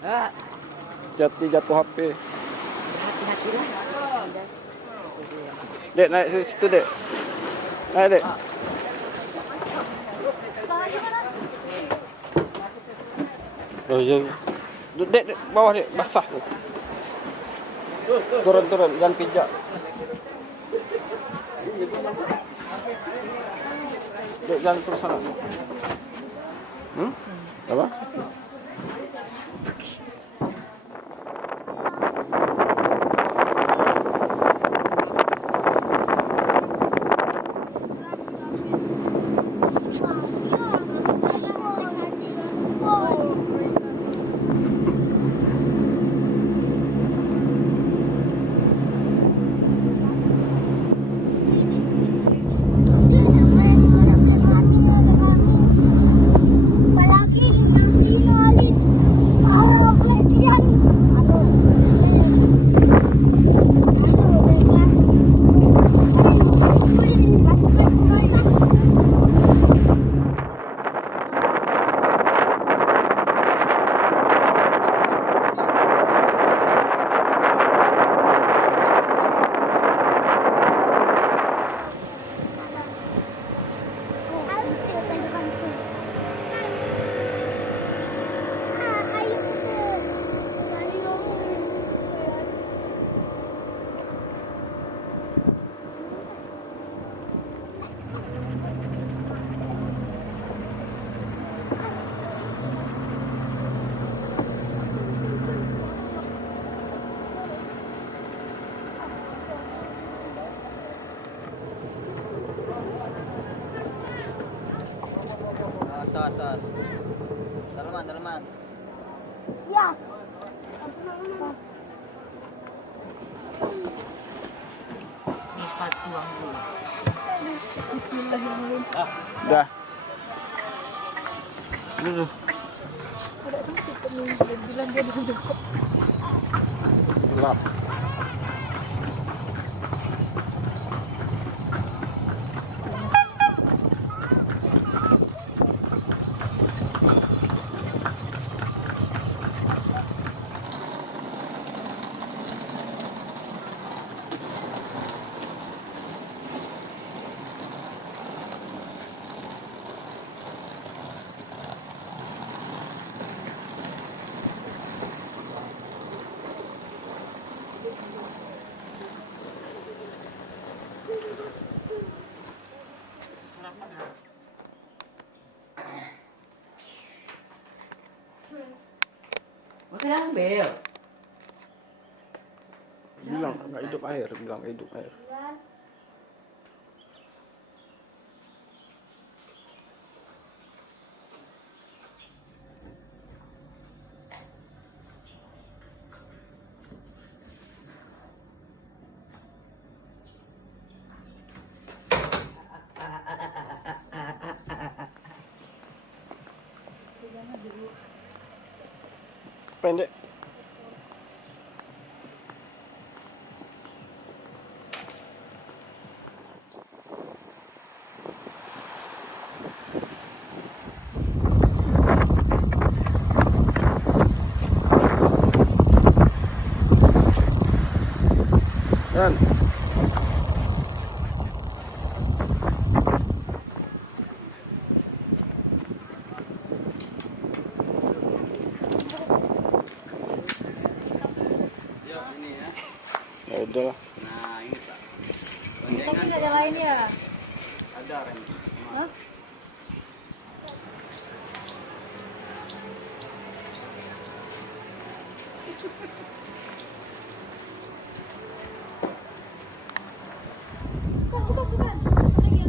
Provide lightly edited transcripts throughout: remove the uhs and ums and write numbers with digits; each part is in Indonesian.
Ah, Jatuh HP. hati-hatilah. Dek, naik situ, Dek. Naik, Dek. Oh, Dek, Dek, bawah, Dek, basah tu. Turun, jangan pijak. Dek, jangan terus sana. Apa? Tos. Dalaman. Yes. Empat tuang dulu. Bismillahirrahmanirrahim. Dah. Duduk. Ada sakit kami bilang dia duduk. Gelap. Makan ambil. Bilang nggak hidup air, bilang nggak hidup air. Pendek. Dan ya udah. Nah, ini Pak. Tapi nggak ada lain ya? Ada rem. Hah? Bukan. Lagi.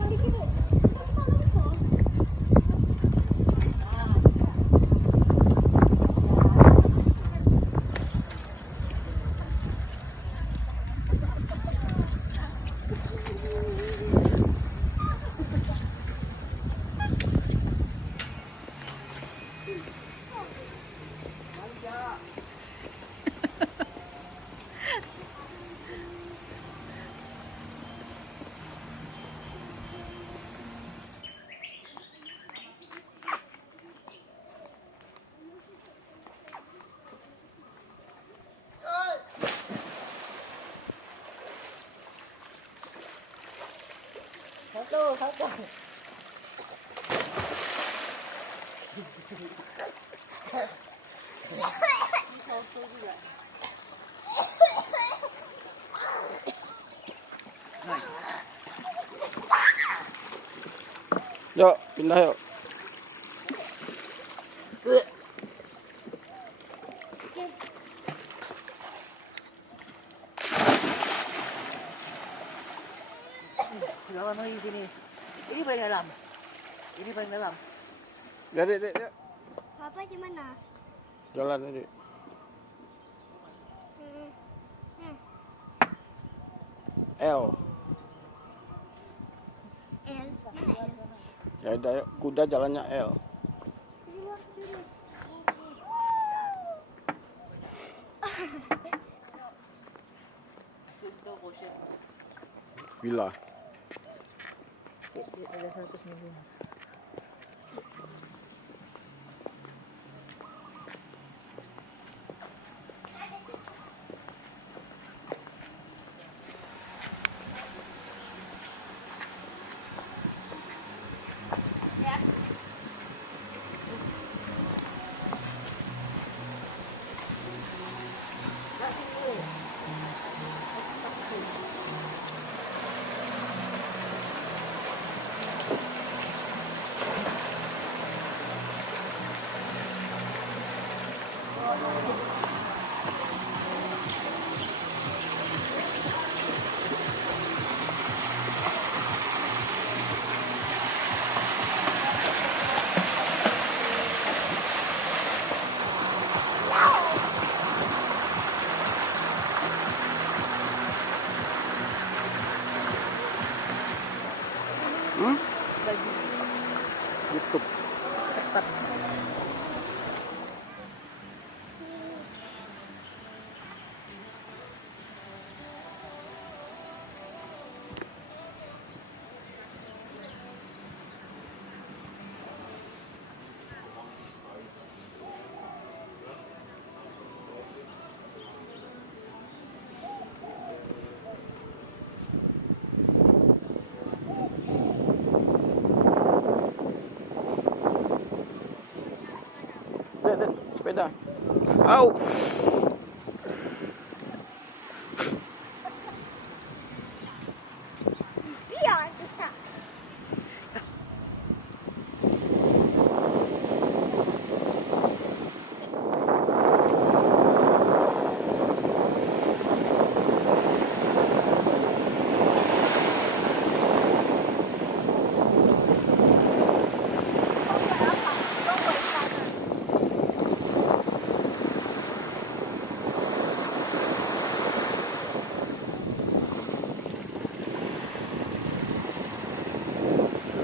Balik itu. Tuh, satu. Satu juga. Yuk, pindah yuk. Jangan lagi sini. Ini paling dalam. Ini paling dalam. Ya, Dek. Papa di mana? Jalan aja. L. El. Ya udah yuk, kuda jalannya L. Villa. Ada 100 miliar. YouTube. Ketat. Dek, sepeda. Au. Iya, bisa.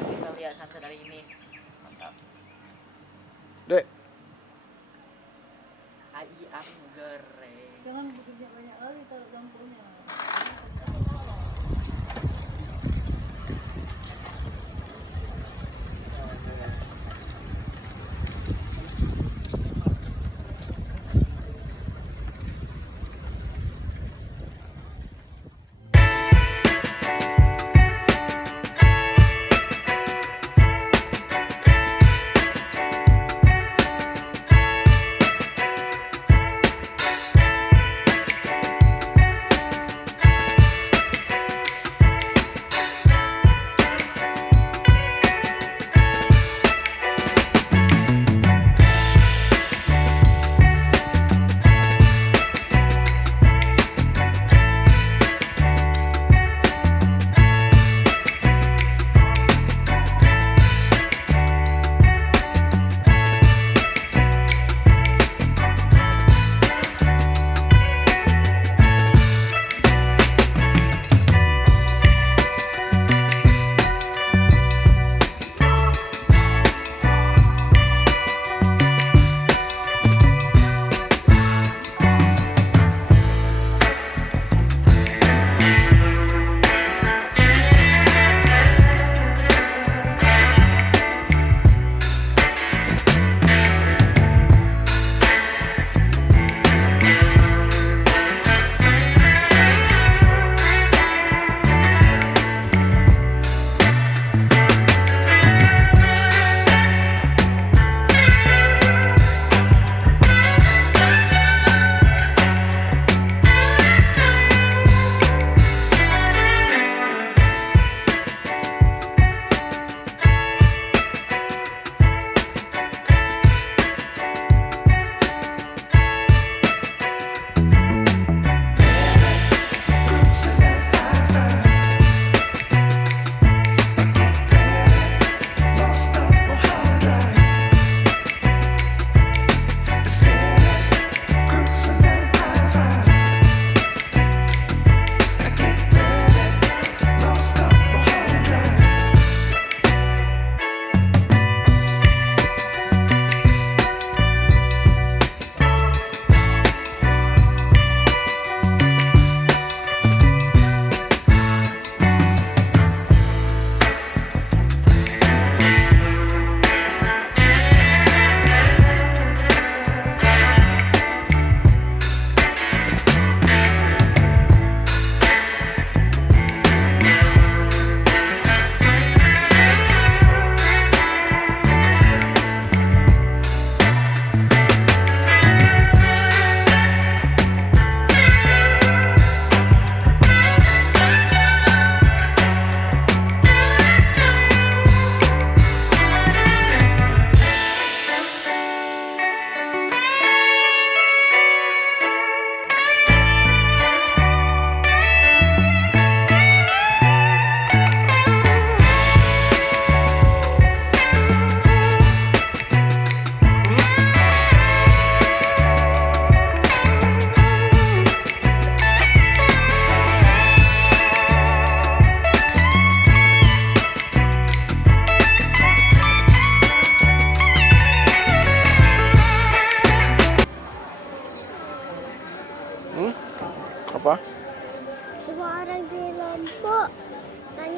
Kita lihat sunset dari ini. Mantap. Dek, Ayam goreng. Jangan bekerja banyak kali taruh lampunya.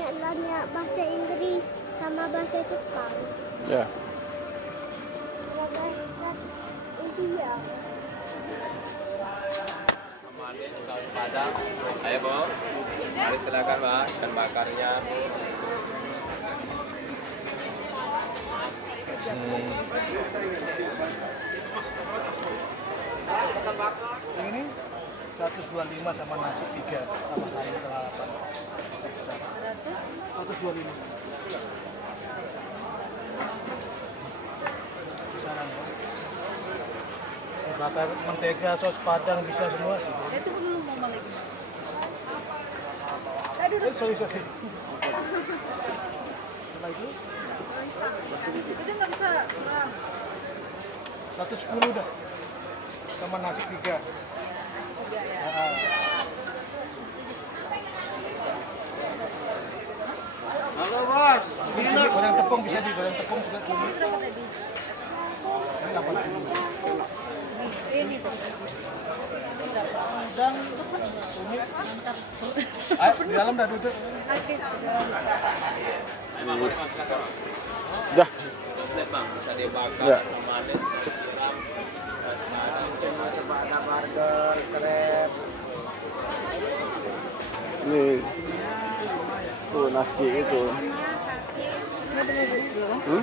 banyak bahasa Inggris sama bahasa Jepang. Ya. Sama bahasa India. Manis daun padang. Ayo, Bu. Mari silakan, Pak. Ikan bakarnya. Ini 125 sama nasi 3 sama sayur kelalapan. 125. Kisaran. Bakar mentega, sos padang bisa semua sih. Itu belum mau lagi. Sorry. Itu nggak bisa. 110 dah. Sama nasi 3. Halo bos. Goreng tepung bisa di goreng tepung juga ini. Ini 80. Ini tuh. Udang itu kan mantap. Ayo di dalam dah duduk. Dah. Slip, Bang. Bisa dibakar Ya. sama manis. Ada burger keren. Ini tuh nasi itu. Hmm?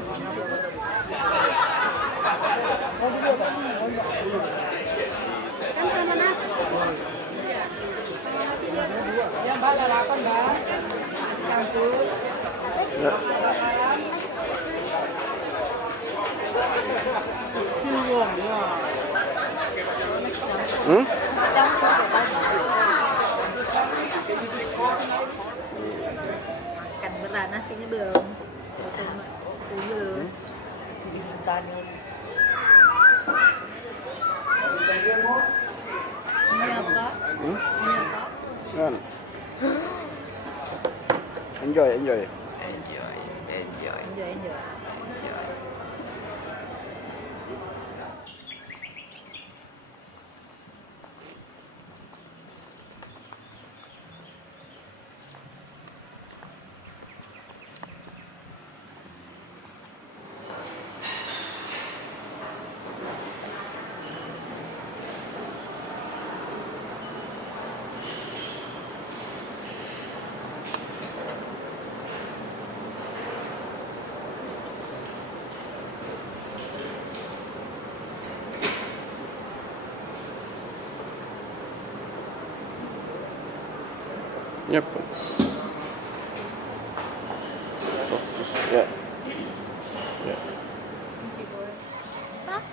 Yang balalapan, Bang. Campur. Ya. Hmm? Makan berat nasinya belum. Belum. Ini apa? Hmm? Ini apa? Kan. Enjoy. Enjoy. Yep. Yeah. Yeah. Pak,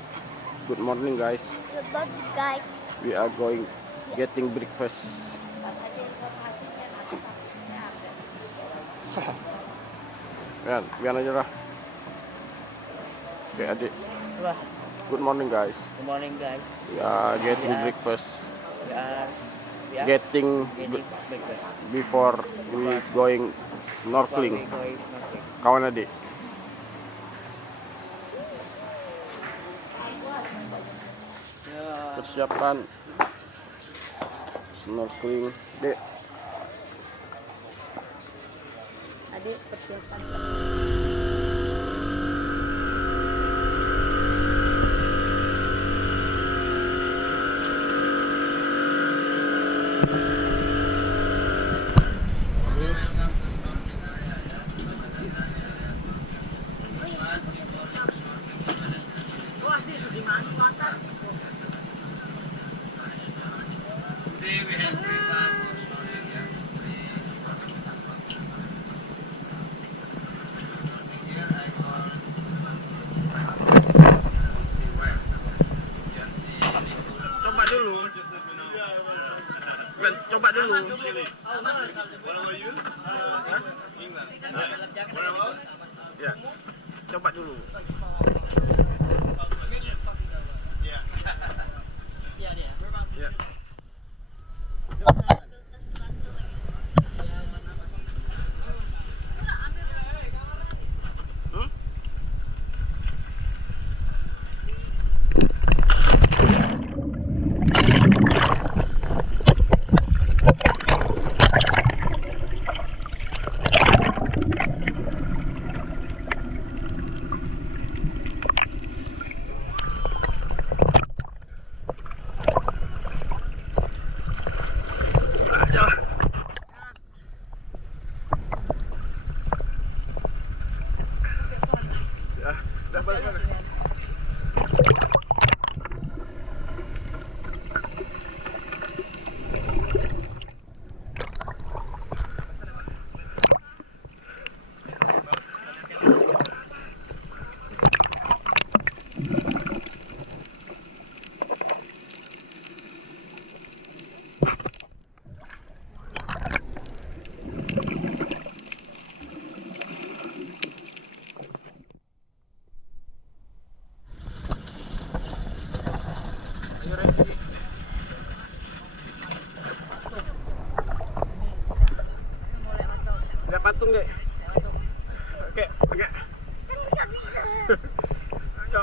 Good morning, guys. sebab guys. We are going getting breakfast. Yan, biar aja lah. Oke, adik. Wah, Good morning, guys. good morning guys. We are getting breakfast. We are Getting getting breakfast. before we going snorkeling. Kawan adik. Persiapan snorkeling, dek. Adik persiapan. Coba dulu. Coba dulu. Ya. Coba dulu. Ya. Lihat patung deh. Oke, oke. Ayo.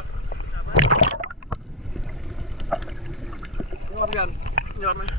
Nyor kan, nyor nih.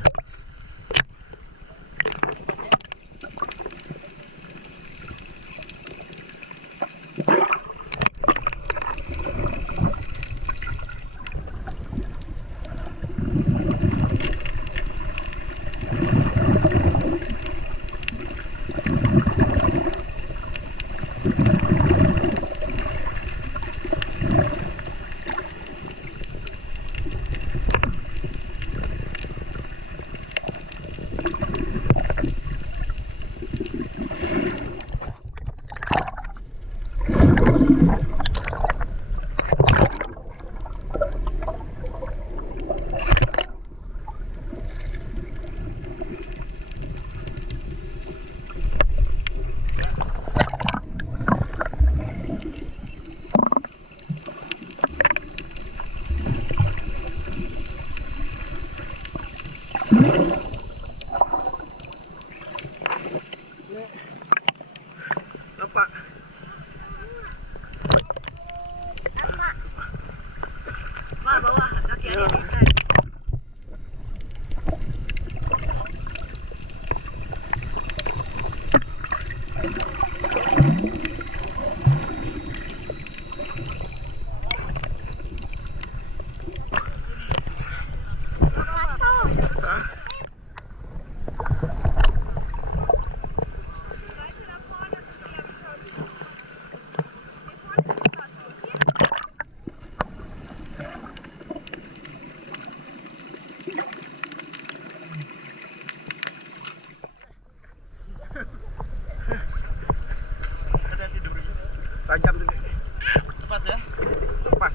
Apa? Pak, bawah kaki Ya. adik. Hah? Tajam tuh. Lepas ya. Lepas.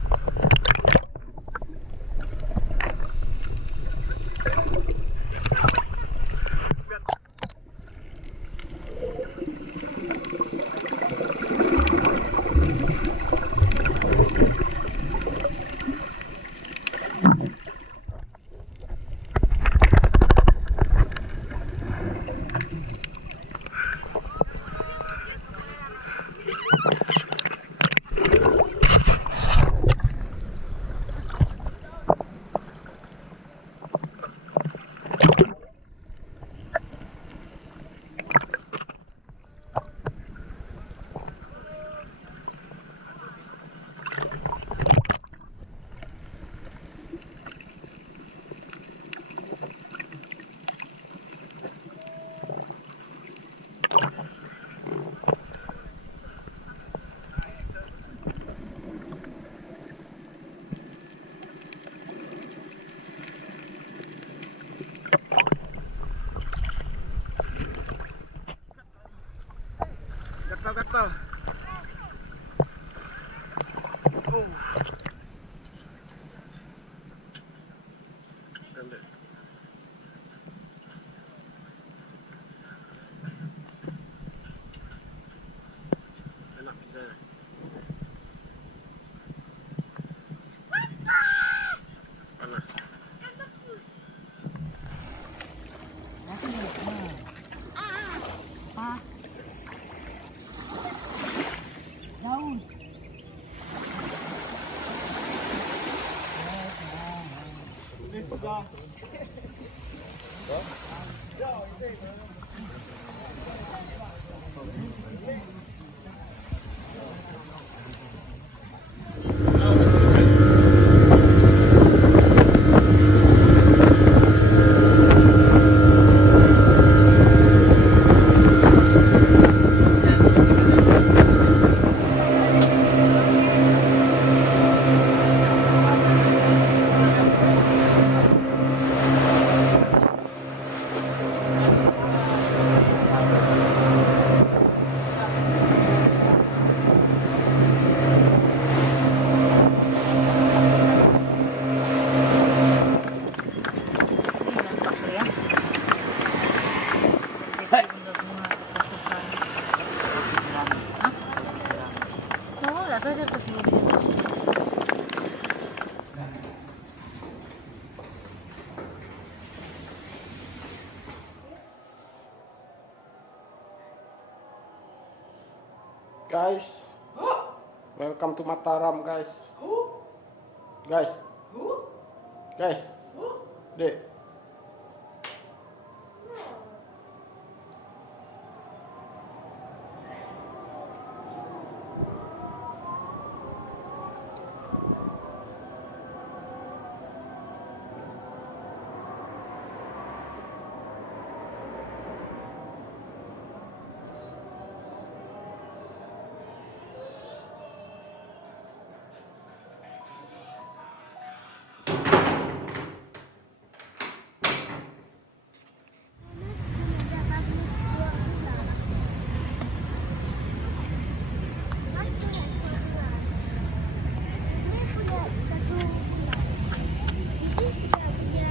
Guys, welcome to Mataram, guys. Guys, guys, dek.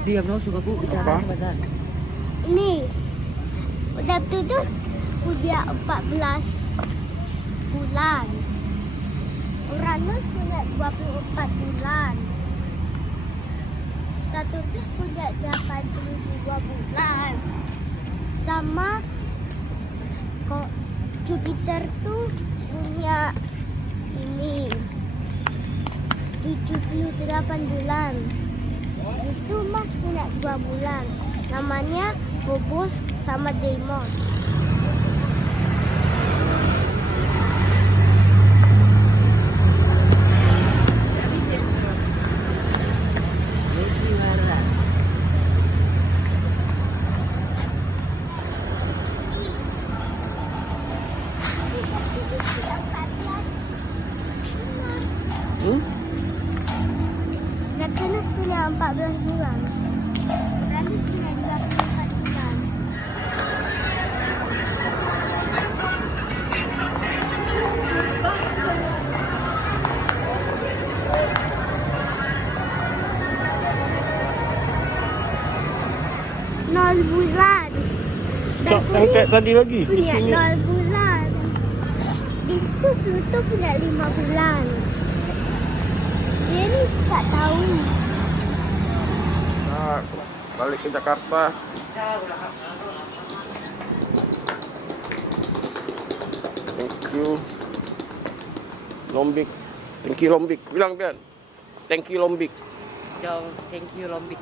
Diam no, suka aku bicara Apa? sebentar. Ni. Udah putus udah 14 bulan. Uranus punya 24 bulan. Saturnus punya 82 bulan. Sama kok Jupiter tuh punya ini 78 bulan. Habis itu Mars punya 2 bulan. Namanya Phobos sama Deimos. Neptunus punya 14 bulan. Uranus punya 24 bulan. Nol bulan. So, yang kayak tadi lagi di Punya sini. 0 bulan. Di situ Pluto punya 5 bulan. Dia ni tak tahu. Nah, balik ke Jakarta. Thank you. Lombik. Thank you Lombik. Bilang Pian. Thank you Lombik. Jauh, thank you Lombik.